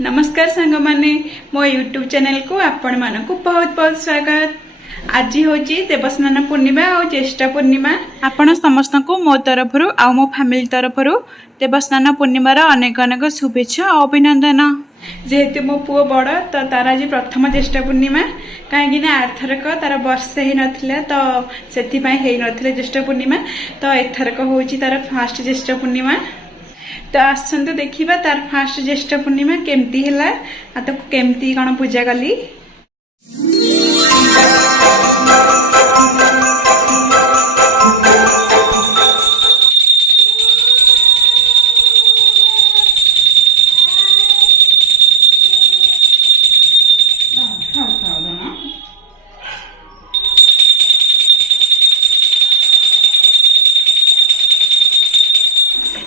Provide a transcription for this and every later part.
नमस्कार सांग माने मो यूट्यूब चैनल को आपण मानकु बहुत बहुत स्वागत। आज हूँ देवस्नान पूर्णिमा और ज्येष्ठ पूर्णिमा। आपण समस्त को मो तरफ आ मो फैमिली तरफ देवस्नान पूर्णिमार अनेक अनेक शुभेच्छा और अभिनंदन। जेहेतु मो पुओ बड़ तो तार आज प्रथम ज्येष्ठ पूर्णिमा कहीं आरथरक तार वर्षे ही नथिला तो से ज्येष्ठ पूर्णिमा तो एथरक हूँ तार फास्ट ज्येष्ठ पूर्णिमा। तो आसतु देखा तार फास्ट ज्येष्ठ पूर्णिमा केमती है तो केमती कौन पूजा कली।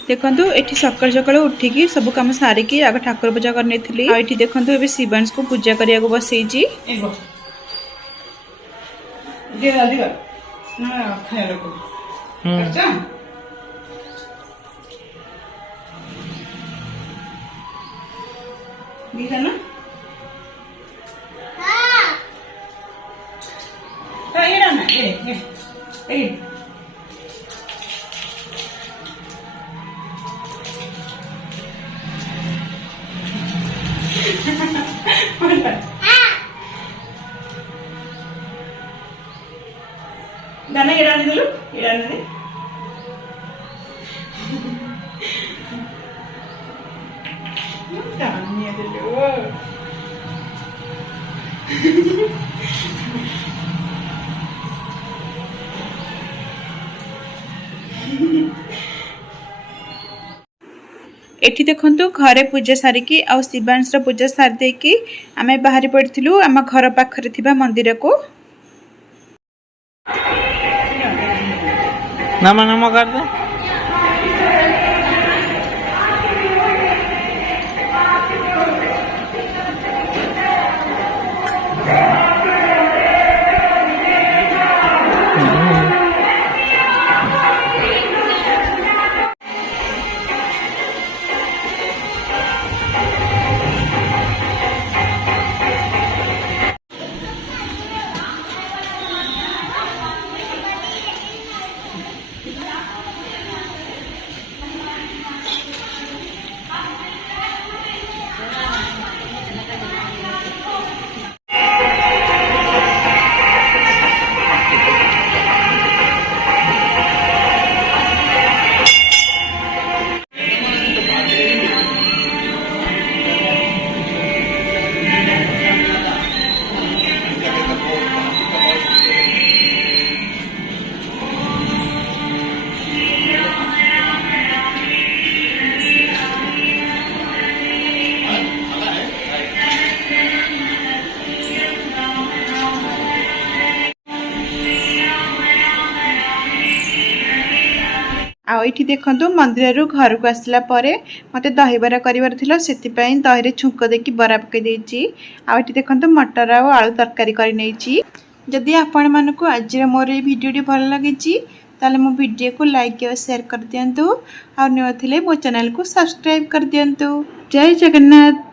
देखो ये सकाल सकाल उठिकी सब कम सारिकी आग ठाकुर पूजा करनी थी। देखो ये शिवांश को पूजा करने को बसई दाना इरानी दिलु इरानी दे दानिया दिलु एठी देखंतु घरे पूजा सारिकी आ शिवांश पूजा सारी देकी आमे बाहरी पड़थिलु आम घर पाखरे थिबा मंदिर को। नम नम कर दे आईठी देखंतु मंदिर घर को आसला परे मते दहीबरा करिवार थिला सेति दही छुंक देकी बरा पकई देछि। आईठी देखंतु मटर आ आलू तरकारी करि नैछि। जदि आपण मानको आज मोर ये वीडियोटी भल लगिछि ताले मो वीडियो को लाइक और शेयर कर दियंतु और न्यू थिले मो चैनल को सब्सक्राइब कर दियंतु। जय जगन्नाथ।